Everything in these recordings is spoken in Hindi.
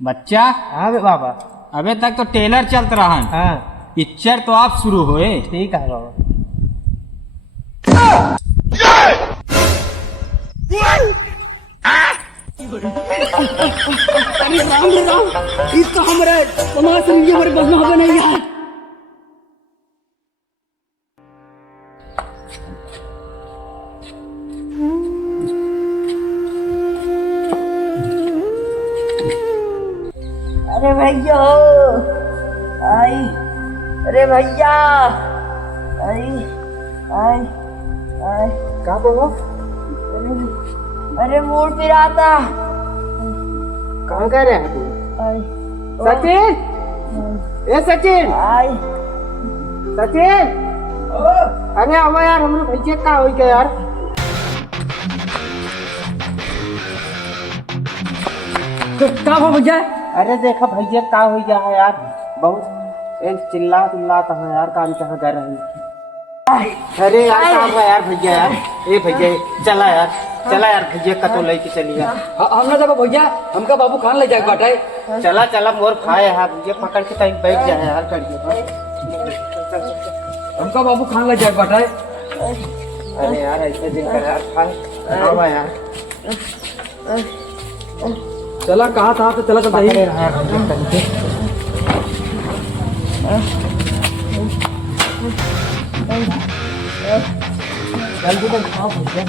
बच्चा। हाँ बे बाबा। अबे तक तो टेलर चलत रहा। हाँ पिक्चर तो आप शुरू होए। ठीक है बाबा। अरे राम रे राम, इसका हमारे समाज से ये हमारे बदला होगा नहीं यार। अरे भैया आई, अरे भैया आई आई आई। कहाँ पे हो? अरे मूड पिराता। कहाँ कह रहे हैं तू? आई सचिन, ए सचिन, आई। सचिन, अरे आवा यार, हमरे भैया का हो गया यार। क्या हो भैया? अरे देखा भैया का हो गया है यार, बहुत एक चिल्लाता है यार, काम कहाँ कर रहे हैं। अरे यार काम है यार भैया यार, ए भैया चला यार भैया का तो लेके चलिए। हमने देखो भैया, हमका बाबू खान ले जाए बाटे। चला मोर खाए यार भैया, पकड़ के तक बैठ जाए यार करिए। हमका बाबू खान ले जाए बाटे। अरे यार ऐसे दिन कर यार, खाए आवा यार। चला कहा था तो चला चलता ही। जल्दी तक खाओ भैया।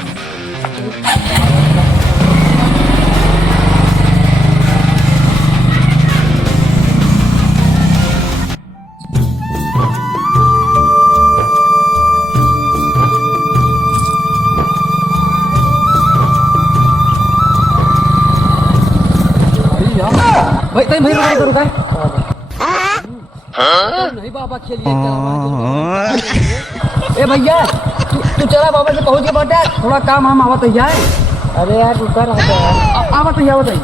भाई तई भाई रुका नहीं बाबा खेलिए। ए भैया तू चला बाबा से पहुंच के बाटे, थोड़ा काम हम आवत है। अरे यार रुका रहता यार। आवत है।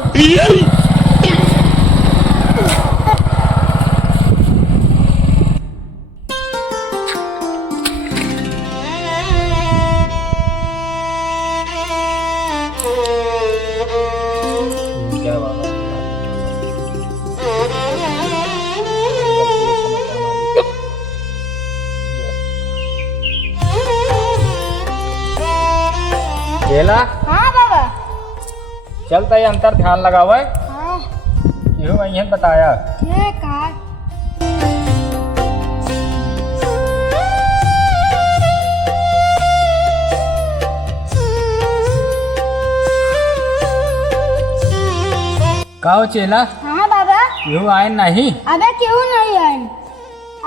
बेला हाँ बाबा। चलता है अंतर ध्यान लगावे। हाँ क्यों वही बताया। ठीक है। काओ चेला हाँ बाबा। क्यों आए नहीं। अबे क्यों नहीं आए?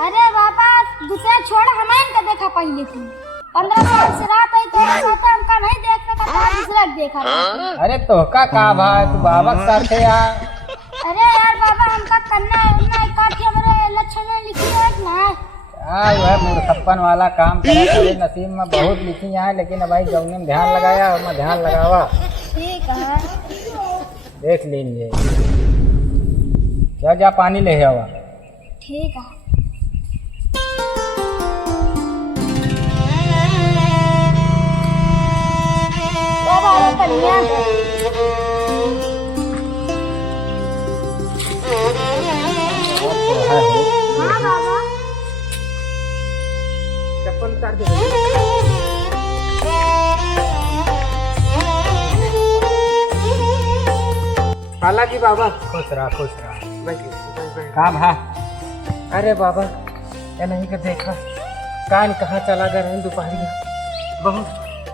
अरे बाबा दूसरे छोड़ हमारे का देखा पहले थी। 15 साल से रात आई तो हमका नहीं देख सका, दूसरा देखा। अरे तोहका का भाई, तू बाबा के साथ है यार। अरे यार बाबा हमका करना उतना काटी हमारे लक्षण में लिखी है ना। वह मूर्खपन वाला काम करे, तेरे नसीब में बहुत लिखी है, लेकिन भाई जौने में ध्यान लगाया और मैं ध्यान लगावा। ठीक है। देख लीजिए। जा पानी ले आवा। ठीक है। बाबा कन्या हाँ बाबा। चप्पल उतार दे। हालांकि बाबा खुश रहा बैठ। का भा। अरे बाबा ये नहीं का देखा, कान कहाँ चला गया है दोपहरिया, बहुत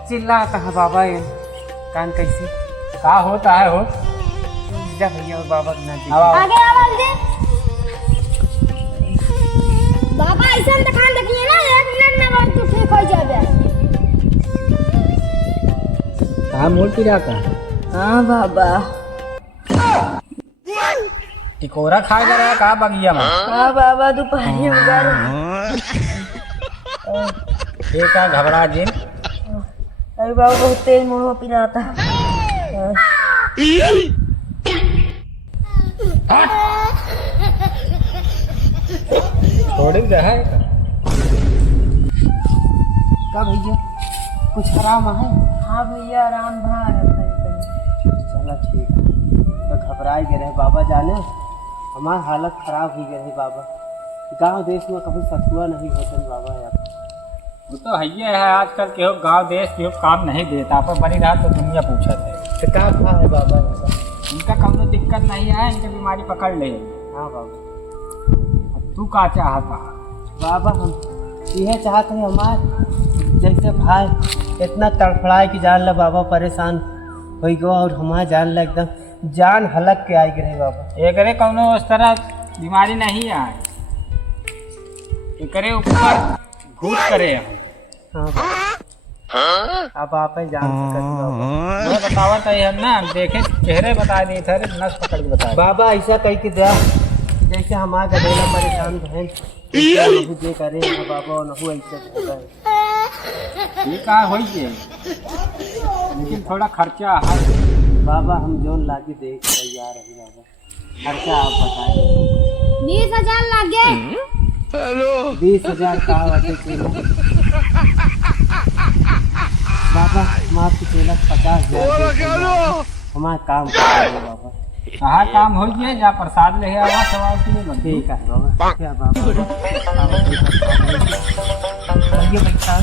चिल्लाता है बाबा। ये कान कैसे का होता है हो। जा भैया और बाबा ना दी। आगे आवाज दे बाबा। ऐसा दिखान देखिए ना, 1 मिनट में बात तो ठीक हो जाए। कहाँ मूड पिरा का। हाँ बाबा। टिकोरा खा जा रहा है का बगिया में। हाँ बाबा दोपहर ठीक है घबरा जी। अरे बाबा बहुत तेज मुंह पिलाता। छोड़ दे है का भैया कुछ आराम है? हाँ भैया आराम भा रहता है। चला ठीक है, तो घबरा आ गए रहे बाबा, जाने हमारी हालत खराब हो गई है बाबा। गांव देश में कभी सतुआ नहीं होता बाबा यार। वो तो है आजकल केहू गांव देश केहू काम नहीं देता, पर बनी रहा तो दुनिया पूछत है। तो क्या खा है बाबा ऐसा? इनका कौनो दिक्कत नहीं है, इनकी बीमारी पकड़ ले। हाँ बाबा। अब तू का चाहता? बाबा हम यह चाहते हैं हमारे जैसे भाई इतना तड़फड़ाए कि जान ला बाबा परेशान हो गया, और हमारे जान ला एकदम जान हलक के आई गए बाबा। एकरे कौनो उस तरह बीमारी नहीं आए, एकरे ऊपर घूट करे। हाँ अब आप ही जान सकते मैं बतावत है हम ना, देखे चेहरे बता दिए थे, नस पकड़ के बता। बाबा ऐसा कही कि दया जैसे हमारा गदेला परेशान बहन नहु जे करे ना बाबा, नहु ऐसे करे। ये का होई है, लेकिन थोड़ा खर्चा है। बाबा हम जोन लाके देख तैयार है बाबा, खर्चा आप बताएं। 20,000 लागे। 20,000 का वैसे बाबा माफ कीजिएगा, 50,000 हमारा काम करेंगे बाबा। कहाँ काम हो गया, जा प्रसाद ले आवा, सवाल के लिए ठीक है बाबा। क्या बाबा ये बैठा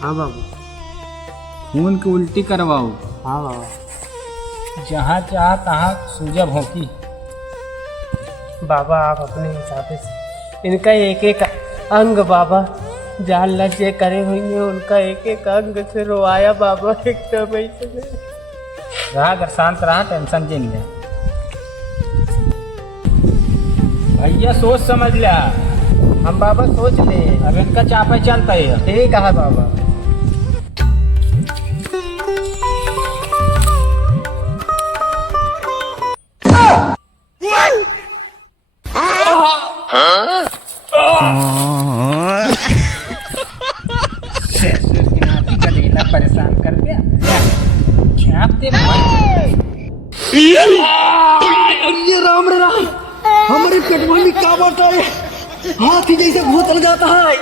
हाँ बाबा। खून की उल्टी करवाओ। हाँ बाबा। जहाँ चाह तहाँ सूजब होकी। बाबा आप अपने हिसाब से इनका एक एक अंग बाबा जान लग जे करे हुई उनका एक एक अंग से रोआया बाबा एकदम ऐसे। रहा अगर शांत रहा, टेंशन जिन ले भैया, सोच समझ लिया। हम बाबा सोच ले, अब इनका चापे चलता है। ठीक है बाबा। गदेला परेशान कर दिया, छाप दे। ये राम रे राम, हमारे पेटवा में क्या बात है? हाथी जैसे घोंचल जाता है।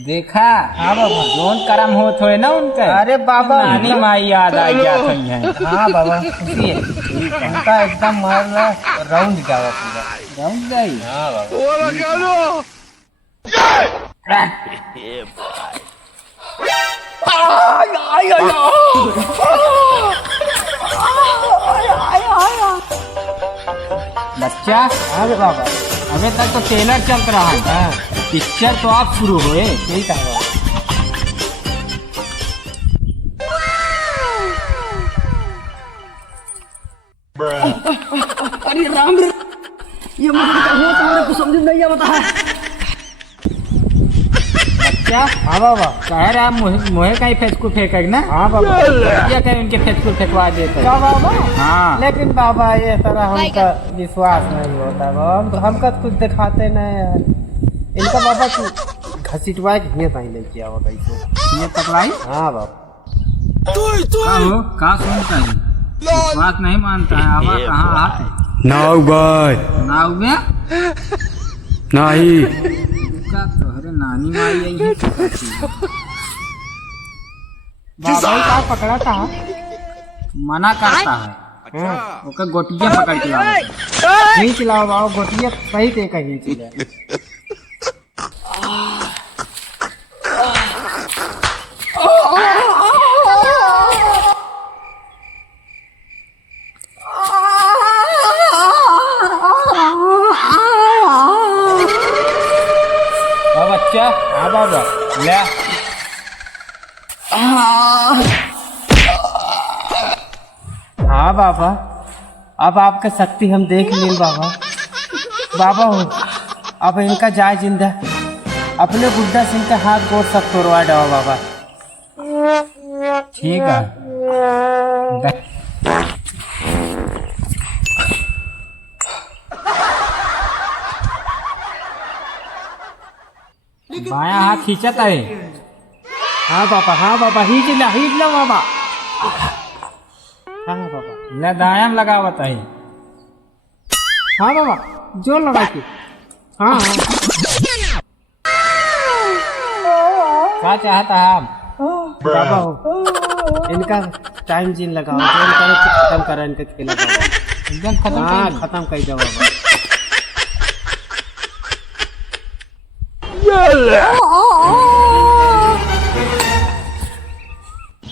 देखा हाँ बाबा, जोन कर्म होत होए ना उनका। अरे बाबा नानी माई याद आ गया था है। हाँ बाबा खुशी है, उनका एकदम मारना राउंड जावा पूरा राउंड गई। हाँ बाबा। बच्चा अरे बाबा अबे तक तो ट्रेलर चल रहा है, पिक्चर तो आप शुरू हुए। ठीक है बाबा। अरे राम रे, ये मुझे क्या हुआ था, कुछ समझ नहीं आता है। बच्चा हाँ बाबा। कह रहा मुहे का ही फेंकू फेंक ना। हाँ बाबा। क्या करें, उनके फेंकू फेंकवा देते। क्या बाबा? हाँ लेकिन बाबा ये तरह हमका विश्वास नहीं होता बाबा, हमका कुछ दिखाते नहीं है इनका बाबा। तू घसीटवा के हिये ताई लेके आवा कैसे ये पकड़ाई। हाँ बाबा। का हो का सुनता है, विश्वास नहीं मानता है। आवा कहाँ आते नाव गए नाव में नहीं का तोहरे नानी माई आई है। बाबा का पकड़ा था। मना करता है, ओके गोटिया पकड़ के लाओ। खींच लाओ बाबा, गोटिया सही ते कहीं खींच ले। बच्चा हाँ बाबा ले। हाँ बाबा अब आपके शक्ति हम देख ली बाबा। बाबा हो अब इनका जाय जिंदा अपने बुड्ढा सिंह के हाथ गोड़ सब तोड़वा दो बाबा। ठीक है। बाया हाथ खींचत है। हाँ बाबा हिज ला बाबा। हाँ बाबा ले दाया में लगावत है। हाँ बाबा जोर लगा के। हाँ क्या चाहता है आप? बाबा हो इनका टाइम जिन लगाओ जो इनका खत्म करा इनका खेला बाबा। एकदम खत्म। हाँ खत्म कर दो बाबा।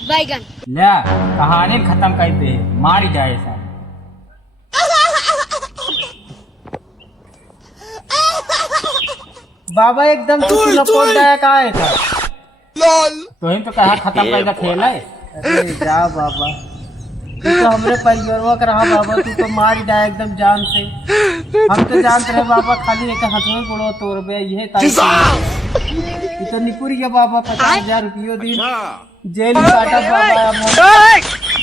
बैगन ले कहानी खत्म कर दे, मार ही जाए सब। बाबा एकदम तू लपोट जाए का है था। तो ही तो कहा खत्म कर दे खेल है। अरे जा बाबा तू तो हमरे परिवार का रहा बाबा। तू तो मार ही जाए एकदम जान से। हम तो जानते रहे बाबा खाली एक हाथ में गुड़ो तोड़ बे ये तारीख तो निपुर गया बाबा। 50,000 रुपये दिन जेल में काटा बाबा। अब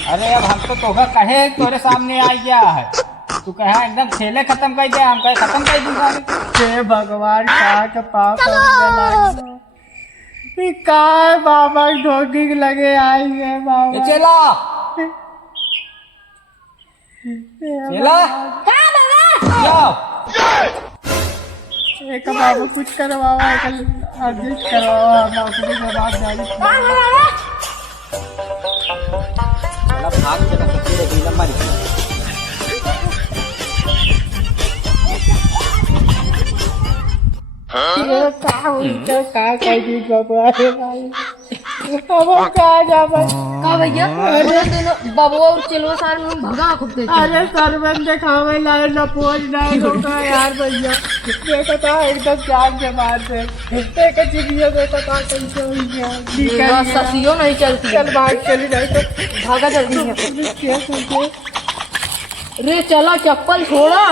अरे अब हम तो तोहरा कहे तोरे सामने आ गया है, तू कहा एकदम खेले खत्म कर दे, हम कहे खत्म कर दूंगा। हे भगवान का के पाप का बाबा ढोगी लगे आएंगे बाबा। चला चला जाओ। एक बाबा कुछ करवावा एडजस्ट करवावा नौकरी के बाद जाने। चला भाग चला सबसे रही लंबा का भैया दोनों बाबू और चलो सार में भगा खूब देते। अरे सरवन दिखावे लाए लपोज नहीं होगा यार भैया। देखो तो एकदम जान के मार दे। एक चिड़िया देखो तो कैसे हुई है। ससियो नहीं चलती। चल भाग चली नहीं तो भागा जल्दी है। रे चला चप्पल छोड़ा।